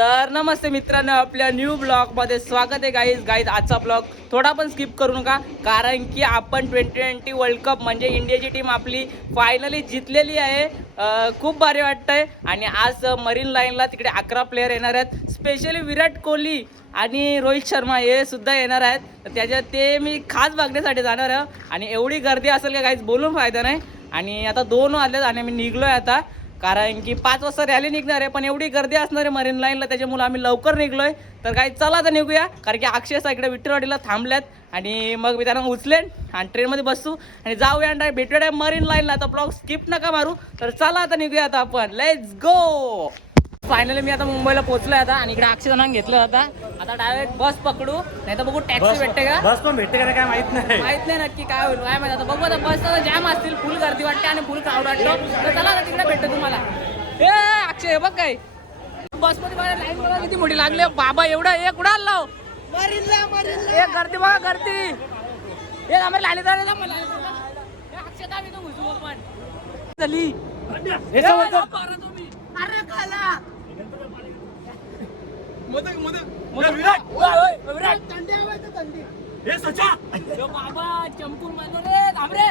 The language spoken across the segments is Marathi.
तर नमस्ते मित्रांनो, आपल्या न्यू ब्लॉगमध्ये स्वागत आहे गाईज. आजचा ब्लॉग थोडा पण स्किप करू नका, कारण की आपण 2020 वर्ल्ड कप म्हणजे इंडियाची टीम आपली फायनली जिंकलेली आहे. खूप भारी वाटतंय. आणि आज मरीन लाईनला तिकडे 11 प्लेयर येणार आहेत. स्पेशली विराट कोहली आणि रोहित शर्मा हे सुद्धा येणार आहेत. तर त्याच्यात ते मी खास बघण्यासाठी जाणार आहे. आणि एवढी गर्दी असेल का गाईज, बोलून फायदा नाही. आणि आता 2 वाजलेत आणि मी निघलो आहे आता, कारण की 5 वाजता रॅली निघणार आहे. पण एवढी गर्दी असणार आहे मरीन लाईनला, त्याच्यामुळे आम्ही लवकर निघलोय. तर काही चला तर निघूया, कारण की अक्षय इकडे विठ्ठलवाडीला थांबल्यात. आणि मग मी त्यांना उचलेन आणि ट्रेनमध्ये बसू आणि जाऊया आणि भेटूया मरीन लाईनला. तर ब्लॉग स्किप नका मारू. तर चला आता निघूया आता आपण, लेट्स गो. फायनली मी आता मुंबईला पोहोचलोय आता, आणि इकडे अक्षय जणांना घेतलं आता डायरेक्ट बस पकडू, नाही तर बघू टॅक्सी भेटते का. बस पण भेटते का काय माहित नाही नक्की काय होईल काय माहिती. आता बघू, आता बस जाम असतील, फुल गर्दी वाटते आणि फुल क्राऊड वाटतो. तर चला आता तिकडे भेटतो तुम्हाला. ए अक्षय बघ काय बसमध्ये बघा, लाईन बघा किती मोठी लागली बाबा. एवढं एक उडाल लाव एक गर्दी बघा, गर्दी. हे आम्हाला लाईन अक्षय आम्ही तो घुसू पण झाली. अरे खाला बाबा चंपून मारलो रे. थांबरे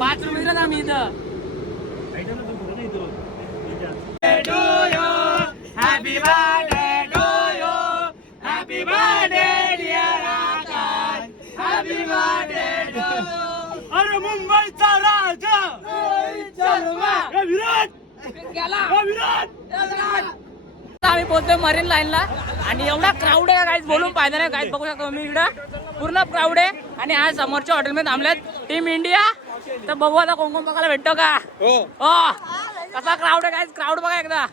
5 रुपये आम्ही इथं. Happy birthday to you, happy birthday dear Akash, happy birthday to. अरे मुंबईचा राजा विराट आम्ही पोहोचलोय मरीन लाईनला, आणि एवढा क्राऊड आहे गाईज, बोलून पाहिजे नाही. गाईज बघू शकतो मी इकडं पूर्ण क्राऊड आहे. आणि आज समोरच्या हॉटेलमध्ये थांबल्यात टीम इंडिया. तर बघू आता कोण कोण बघायला भेटतो का. हो कसा क्राऊड आहे गाईज, क्राऊड बघा एकदा.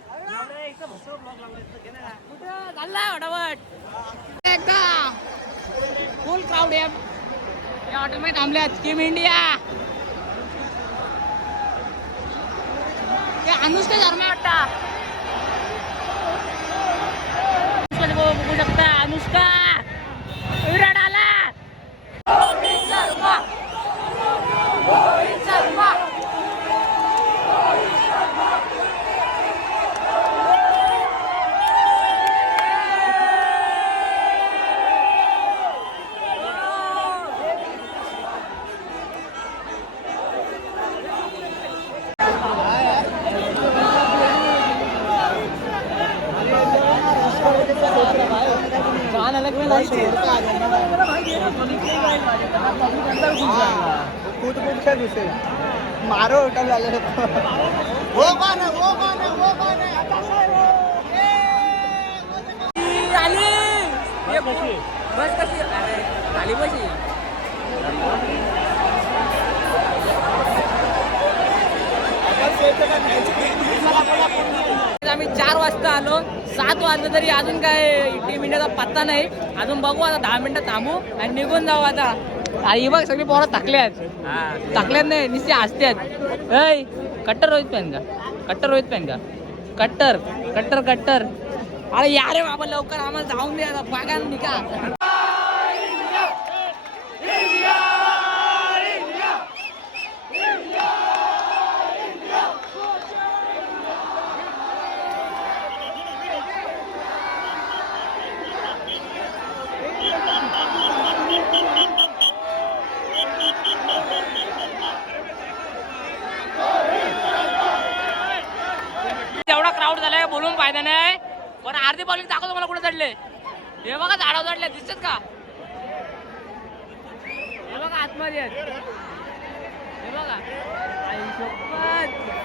फुल क्राऊड आहे या हॉटेलमध्ये थांबल्यात टीम इंडिया. ते अनुष्का शर्मा वाटतं, बघू शकता अनुष्का. विराट आला. मारो होटल वाले वो कौन है बस कशी खाली बशी. आम्ही 4 वाजता आलो, 7 वाजले तरी अजून काय टीम इंडियाचा पत्ता नाही. अजून बघू आता 10 मिनिटं थांबू आणि निघून जाऊ आता. आई बघ सगळी पोरं थकल्यात नाही, नुसते हसत्यात. ऐ कट्टर रोहित पॅन का, कट्टर रोहित पॅन का, कट्टर कट्टर कट्टर. अरे या रे बाबा लवकर आम्हाला जाऊन दे आता, बघा निघा. एवढा क्राऊड झालाय बोलून फायदा नाही. पण अर्धी बॉलिंग दाखवतो मला कुठे चढले. हे बघा झाडावर चढले, दिसतात का. हे बघा आतमध्ये आहेत, हे बघा. आई शपथ.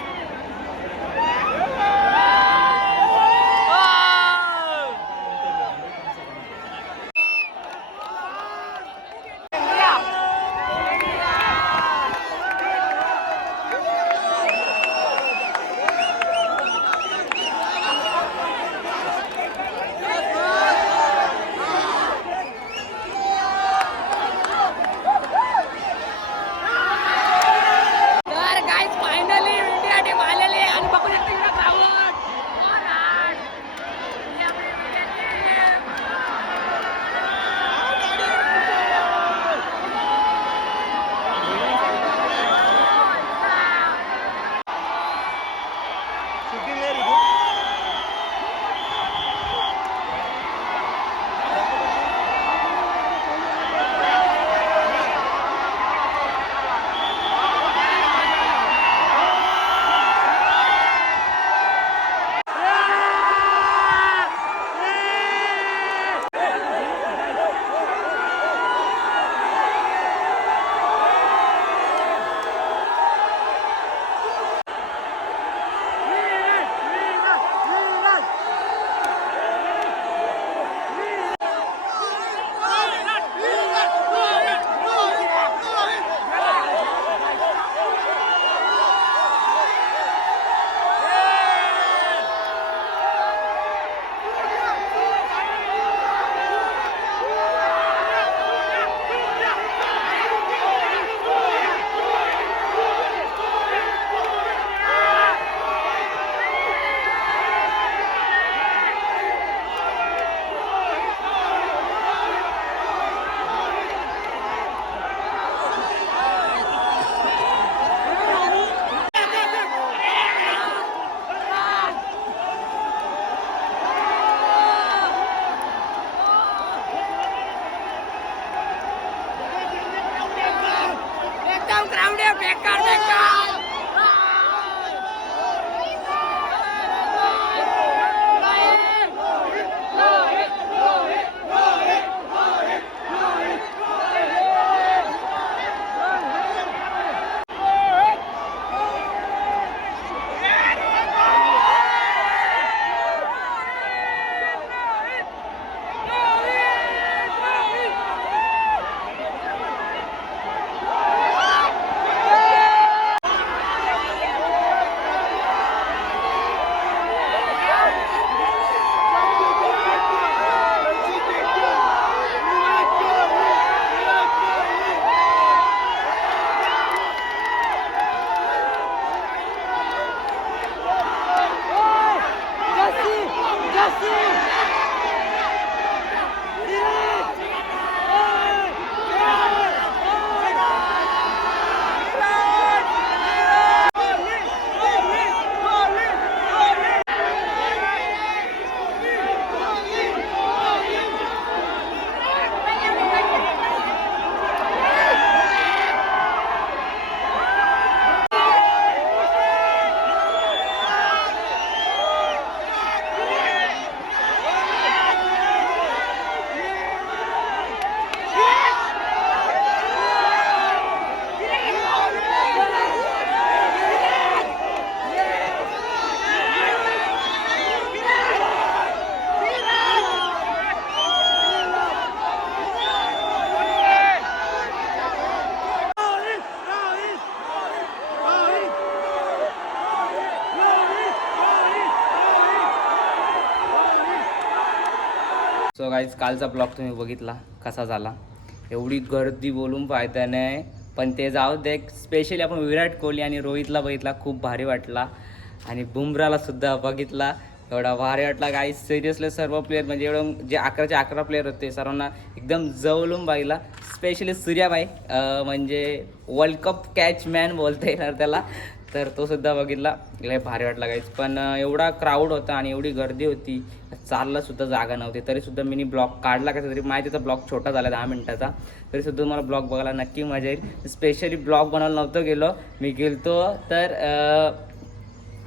सो गाईज कालचा ब्लॉग तुम्ही बघितला कसा झाला. एवढी गर्दी बोलून पाहता नाही, पण ते जाऊ दे. स्पेशली आपण विराट कोहली आणि रोहितला बघितला, खूप भारी वाटला. आणि बुमराला सुद्धा बघितला, एवढा भारी वाटला गाईज. सिरियसली सर्व प्लेयर म्हणजे एवढं जे 11चे 11 प्लेयर होते सर्वांना एकदम जवळून पाहिला. स्पेशली सूर्याबाई म्हणजे वर्ल्ड कप कॅच मॅन बोलता येणार त्याला, तर तो सुद्धा बघितला. लय भारी वाटला गाईज. पण एवढा क्राऊड होता आणि एवढी गर्दी होती, चालला सुद्धा जागा नव्हती. तरीसुद्धा मी ब्लॉग काढला कसा तरी. माहिती तर ब्लॉग छोटा झाला 10 मिनिटाचा, तरीसुद्धा मला ब्लॉग बघायला नक्की मजा येईल. स्पेशली ब्लॉग बनवायला नव्हतं गेलो, मी गेलतो तर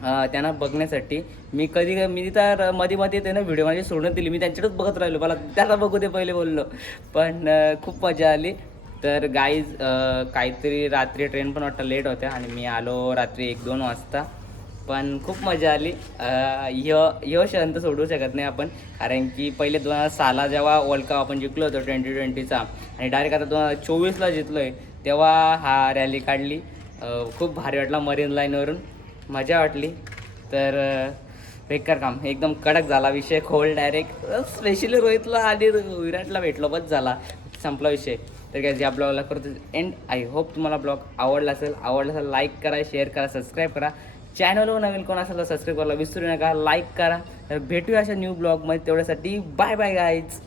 त्यांना बघण्यासाठी. मी तर मध्ये त्यांना व्हिडिओ माझी सोडून दिली, मी त्यांच्याकडेच बघत राहिलो, मला त्याला बघू दे पहिले बोललो. पण खूप मजा आली. तर गाईज काहीतरी रात्री ट्रेन पण वाटतं लेट होत्या आणि मी आलो रात्री 1-2 वाजता. पण खूप मजा आली. ह्यो क्षण तर सोडू शकत नाही आपण, कारण की पहिले 2006 जेव्हा वर्ल्ड कप आपण जिंकलो होतो 2020चा, आणि डायरेक्ट आता 2024ला जिंकलो आहे, तेव्हा हा रॅली काढली. खूप भारी वाटला. मरीन लाईनवरून मजा वाटली. तर बेकार काम एकदम कडक झाला विषय, खोल डायरेक्ट. स्पेशली रोहितला आणि विराटला भेटलो, बस झाला, संपला विषय. तर काय या ब्लॉगला करतो एंड. आय होप तुम्हाला ब्लॉग आवडला असेल. लाईक करा, शेअर करा, सबस्क्राईब करा. चॅनलवर नवीन कोण असेल तर सबस्क्राईब करायला विसरू नका, लाईक करा. तर भेटूया अशा न्यू ब्लॉगमध्ये. तेवढ्यासाठी बाय बाय गाईज.